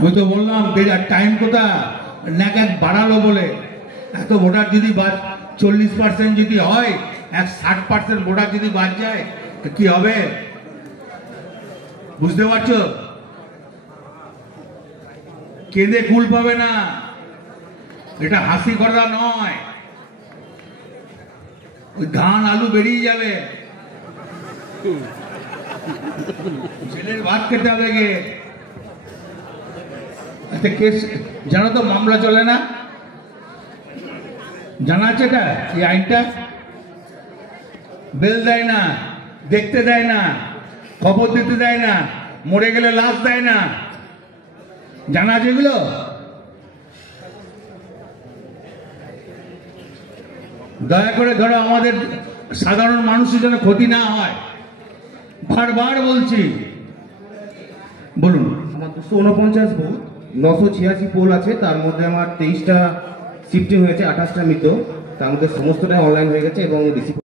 আমি তো বললাম টাইম কোথা ন্যাক বাড়ালো বলে। এত ভোটার যদি 40% যদি হয়, 60% ভোটার যদি বাদ যায় কি হবে বুঝতে পারছো? কেঁদে কুল পাবে না, এটা হাসি কথা নয়। ওই ধান আলু বেরিয়ে যাবে, ছেলের ভাত খেতে হবে গে। আচ্ছা, কেস জানো তো মামলা চলে না, জানা আছে এটা? এই আইনটা বেল দেয় না, দেখতে দেয় না, খবর দিতে দেয় না, মরে গেলে লাশ দেয় না, জানা আছে এগুলো? দয়া করে ধরো আমাদের সাধারণ মানুষের যেন ক্ষতি না হয়, বারবার বলছি। বলুন। আমার 249 ভোট, 986 পোল আছে, তার মধ্যে আমার 23টা শিফটিং হয়েছে, 28টা মৃত, তার মধ্যে সমস্তটাই অনলাইন হয়ে গেছে এবং রিসিভ